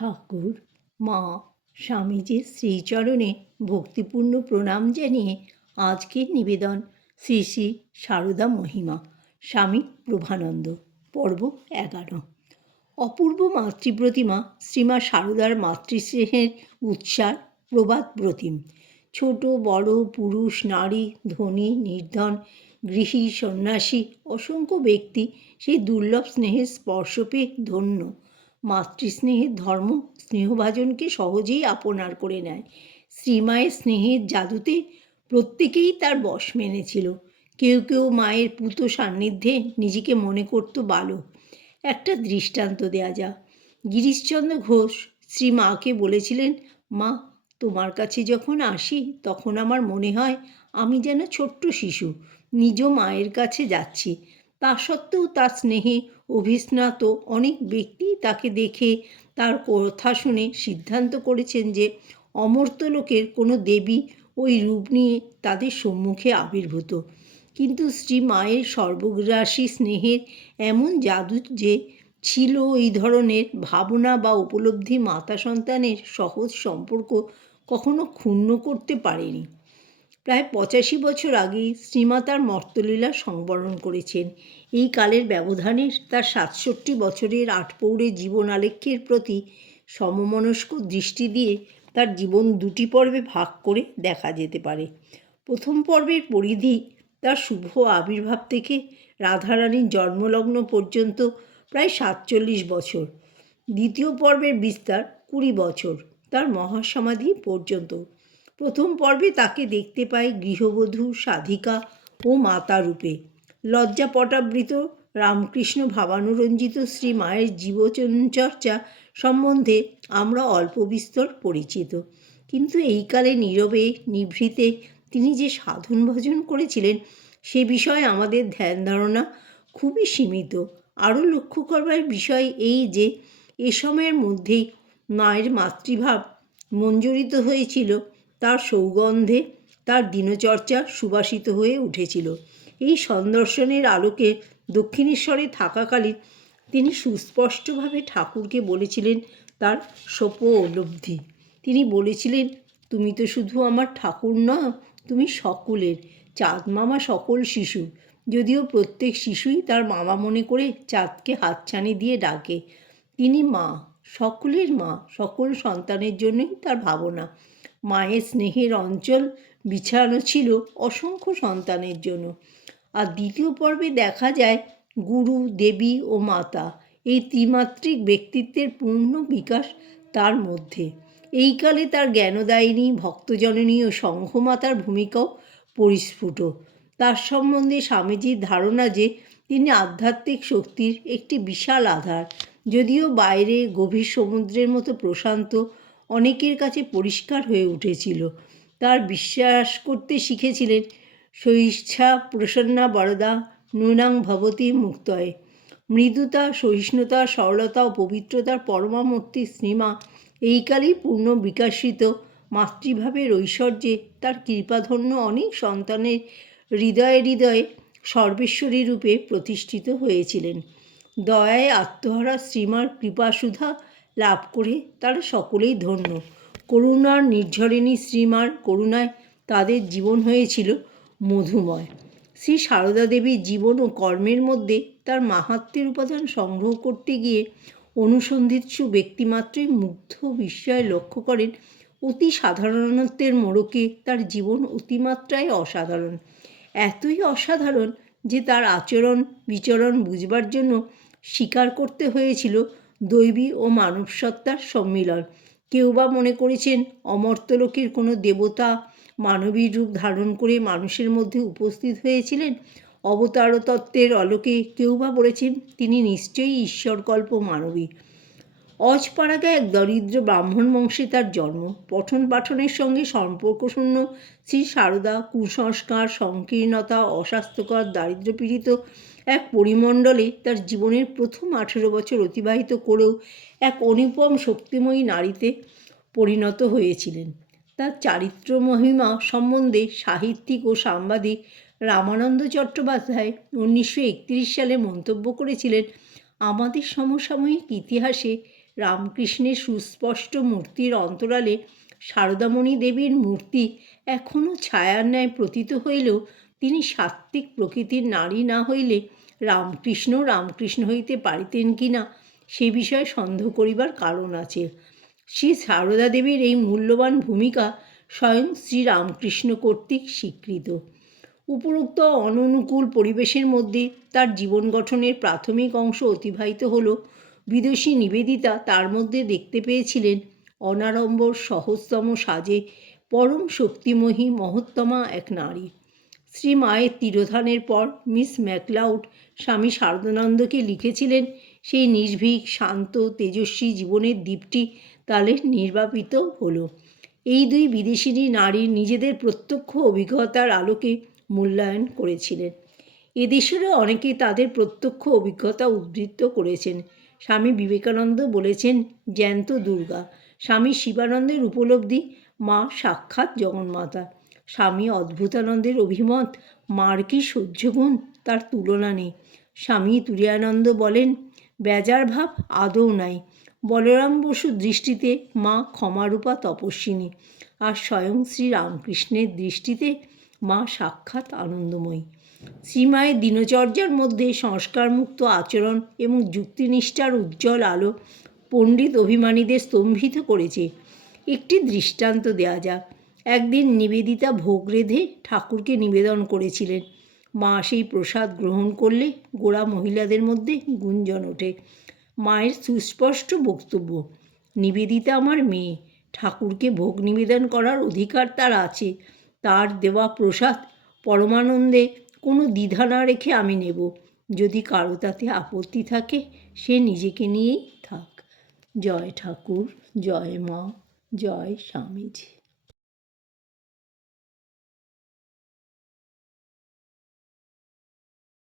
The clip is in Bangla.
ঠাকুর, মা, স্বামীজির শ্রীচরণে ভক্তিপূর্ণ প্রণাম জানিয়ে আজকের নিবেদন শ্রী শ্রী সারদা মহিমা, স্বামী প্রভানন্দ, পর্ব এগারো। অপূর্ব মাতৃপ্রতিমা শ্রীমা সারদার মাতৃস্নেহের উৎসার প্রবাদ প্রতিম। ছোট, বড়, পুরুষ, নারী, ধনী, নির্ধন, গৃহী, সন্ন্যাসী, অসংখ্য ব্যক্তি সেই দুর্লভ স্নেহের স্পর্শ পেয়ে ধন্য। মাতৃস্নেহের ধর্ম, স্নেহভাজনকে সহজেই আপনার করে নেয়। শ্রীমায়ের স্নেহের জাদুতে প্রত্যেকেই তার বশ মেনেছিল। কেউ কেউ মায়ের পুত সান্নিধ্যে নিজেকে মনে করত বালক। একটা দৃষ্টান্ত দেয়া যা গিরিশচন্দ্র ঘোষ শ্রী মাকে বলেছিলেন, মা, তোমার কাছে যখন আসি, তখন আমার মনে হয় আমি যেন ছোট্ট শিশু, নিজ মায়ের কাছে যাচ্ছি। তা সত্ত্বেও তার স্নেহে অভিস্নাত অনেক ব্যক্তি তাকে দেখে তার কথা শুনে সিদ্ধান্ত করেছেন যে অমর্ত্য লোকের কোনো দেবী ওই রূপ নিয়ে তাদের সম্মুখে আবির্ভূত। কিন্তু শ্রী মায়ের সর্বগ্রাসী স্নেহের এমন জাদু যে ছিল এই ধরনের ভাবনা বা উপলব্ধি মাতা সন্তানের সহজ সম্পর্ক কখনো ক্ষুণ্ণ করতে পারেনি। প্রায় পঁচাশি বছর আগে শ্রীমা তার মর্তলীলা সংবরণ করেছেন। এই কালের ব্যবধানে তার সাতষট্টি বছরের আটপৌরে জীবন আলেখ্যের প্রতি সমমনস্ক দৃষ্টি দিয়ে তার জীবন দুটি পর্বে ভাগ করে দেখা যেতে পারে। প্রথম পর্বের পরিধি তার শুভ আবির্ভাব থেকে রাধারানীর জন্মলগ্ন পর্যন্ত প্রায় সাতচল্লিশ বছর। দ্বিতীয় পর্বের বিস্তার কুড়ি বছর, তার মহাসমাধি পর্যন্ত। প্রথম পর্বে তাকে দেখতে পাই গৃহবধূ, সাধিকা ও মাতা রূপে। লজ্জা পটাবৃত রামকৃষ্ণ ভাবানুরঞ্জিত শ্রী মায়ের জীবচর্চা সম্বন্ধে আমরা অল্প বিস্তর পরিচিত। কিন্তু এই কালে নীরবে, নিভৃতে তিনি যে সাধন ভজন করেছিলেন, সে বিষয়ে আমাদের ধ্যান ধারণা খুবই সীমিত। আরও লক্ষ্য করবার বিষয় এই যে, এ সময়ের মধ্যেই মায়ের মাতৃভাব মঞ্জুরিত হয়েছিল তার সৌগন্ধে তার দিনচর্চা সুবাসিত হয়ে উঠেছিল। এই সন্দর্শনের আলোকে দক্ষিণেশ্বরে থাকাকালীন তিনি সুস্পষ্টভাবে ঠাকুরকে বলেছিলেন তার সোপ উপলব্ধি তিনি বলেছিলেন, তুমি তো শুধু আমার ঠাকুর না, তুমি সকলের। চাঁদ মামা সকল শিশু। যদিও প্রত্যেক শিশুই তার মামা মনে করে চাঁদকে হাতছানি দিয়ে ডাকে। তিনি মা, সকলের মা, সকল সন্তানের জন্যই তার ভাবনা। মায়ের স্নেহের অঞ্চল বিছানো ছিল অসংখ্য সন্তানের জন্য। আর দ্বিতীয় পর্বে দেখা যায় গুরু, দেবী ও মাতা, এই ত্রিমাত্রিক ব্যক্তিত্বের পূর্ণ বিকাশ তার মধ্যে। এই কালে তার জ্ঞানদায়িনী, ভক্তজননী ও সংঘমাতার ভূমিকাও পরিস্ফুট। তার সম্বন্ধে স্বামীজির ধারণা যে, তিনি আধ্যাত্মিক শক্তির একটি বিশাল আধার, যদিও বাইরে গভীর সমুদ্রের মতো প্রশান্ত অনেকের কাছে পরিষ্কার হয়ে উঠেছিল। তার বিশ্বাস করতে শিখেছিলেন সহিচ্ছা প্রসন্না বরদা নূনাং ভবতী মুক্তয়। মৃদুতা, সহিষ্ণুতা, সরলতা ও পবিত্রতার পরমামূর্তি শ্রীমা এই কালেই পূর্ণ বিকাশিত। মাতৃভাবের ঐশ্বর্যে তার কৃপাধন্য অনেক সন্তানের হৃদয়ে হৃদয়ে সর্বেশ্বরী রূপে প্রতিষ্ঠিত হয়েছিলেন। দয়ায় আত্মহারা শ্রীমার কৃপাসুধা লাভ করে, তারা সকলেই ধন্য। করুণার নির্ঝরিণী শ্রীমার করুণায় তাদের জীবন হয়েছিল মধুময়। শ্রী সারদা দেবীর জীবন ও কর্মের মধ্যে তার মাহাত্মের উপাদান সংগ্রহ করতে গিয়ে অনুসন্ধিৎসু ব্যক্তিমাত্রই মুগ্ধ বিস্ময়ে লক্ষ্য করেন, অতি সাধারণত্বের মোড়কে তার জীবন অতিমাত্রায় অসাধারণ। এতই অসাধারণ যে তার আচরণ, বিচরণ বুঝবার জন্য স্বীকার করতে হয়েছিল দৈবী ও মানবসত্তার সম্মিলন। কেউ বা মনে করেছেন অমর্ত্যলোকের কোনো দেবতা মানবীর রূপ ধারণ করে মানুষের মধ্যে উপস্থিত হয়েছিলেন? অবতার তত্ত্বের অলোকে কেউ বা বলেছেন তিনি নিশ্চয়ই ঈশ্বরকল্প মানবী। অজপাড়াগায় এক দরিদ্র ব্রাহ্মণ বংশে তার জন্ম। পঠন পাঠনের সঙ্গে সম্পর্কশূন্য শ্রী সারদা কুসংস্কার, সংকীর্ণতা, অস্বাস্থ্যকর, দারিদ্র্যপীড়িত এক পরিমণ্ডলে তার জীবনের প্রথম আঠেরো বছর অতিবাহিত করেও এক অনুপম শক্তিময়ী নারীতে পরিণত হয়েছিলেন। তার চারিত্র মহিমা সম্বন্ধে সাহিত্যিক ও সাংবাদিক রামানন্দ চট্টোপাধ্যায় উনিশশো একত্রিশ সালে মন্তব্য করেছিলেন, আমাদের সমসাময়িক ইতিহাসে রামকৃষ্ণের সুস্পষ্ট মূর্তির অন্তরালে সারদামণি দেবীর মূর্তি এখনও ছায়ার ন্যায় প্রতীত হইলেও তিনি সাত্ত্বিক প্রকৃতির নারী না হইলে রামকৃষ্ণ রামকৃষ্ণ হইতে পারিতেন কি না সে বিষয়ে সন্দেহ করিবার কারণ আছে। শ্রী সারদা দেবীর এই মূল্যবান ভূমিকা স্বয়ং শ্রীরামকৃষ্ণ কর্তৃক স্বীকৃত। উপরোক্ত অননুকূল পরিবেশের মধ্যে তার জীবন গঠনের প্রাথমিক অংশ অতিবাহিত হল বিদুষী নিবেদিতা তার মধ্যে দেখতে পেয়েছিলেন অনাড়ম্বর সহজতম সাজে পরম শক্তিময়ী মহত্তমা এক নারী। শ্রী মায়ের তিরোধানের পর মিস ম্যাকলাউড স্বামী শারদানন্দকে লিখেছিলেন, সেই নির্ভীক, শান্ত, তেজস্বী জীবনের দ্বীপটি তাহলে নির্বাপিত হলো। এই দুই বিদেশিনী নারী নিজেদের প্রত্যক্ষ অভিজ্ঞতার আলোকে মূল্যায়ন করেছিলেন। এদেশেরও অনেকে তাদের প্রত্যক্ষ অভিজ্ঞতা উদ্ধৃত করেছেন। স্বামী বিবেকানন্দ বলেছেন, জ্যান্ত দুর্গা। স্বামী শিবানন্দের উপলব্ধি মা সাক্ষাৎ জগন্মাতা। স্বামী অদ্ভুতানন্দের অভিমত, মার কি সহ্যগুণ তার তুলনা নেই। স্বামী তুরিয়ানন্দ বলেন, বেজার ভাব আদৌ নাই। বলরাম বসুর দৃষ্টিতে, মা ক্ষমারূপা তপস্বিনী। আর স্বয়ং শ্রী রামকৃষ্ণের দৃষ্টিতে, মা সাক্ষাৎ আনন্দময়ী। শ্রীমায়ের দিনচর্যার মধ্যে সংস্কারমুক্ত আচরণ এবং যুক্তিনিষ্ঠার উজ্জ্বল আলো পণ্ডিত অভিমানীদের স্তম্ভিত করেছে। একটি দৃষ্টান্ত দেয়া যাক। একদিন নিবেদিতা ভোগ রেঁধে ঠাকুরকে নিবেদন করেছিলেন। মা সেই প্রসাদ গ্রহণ করলে গোড়া মহিলাদের মধ্যে গুঞ্জন ওঠে। মায়ের সুস্পষ্ট বক্তব্য, নিবেদিতা আমার মেয়ে, ঠাকুরকে ভোগ নিবেদন করার অধিকার তার আছে। তার দেওয়া প্রসাদ পরমানন্দে কোনো দ্বিধা না রেখে আমি নেব। যদি কারও তাতে আপত্তি থাকে, সে নিজেকে নিয়েই থাক। জয় ঠাকুর, জয় মা, জয় স্বামীজি।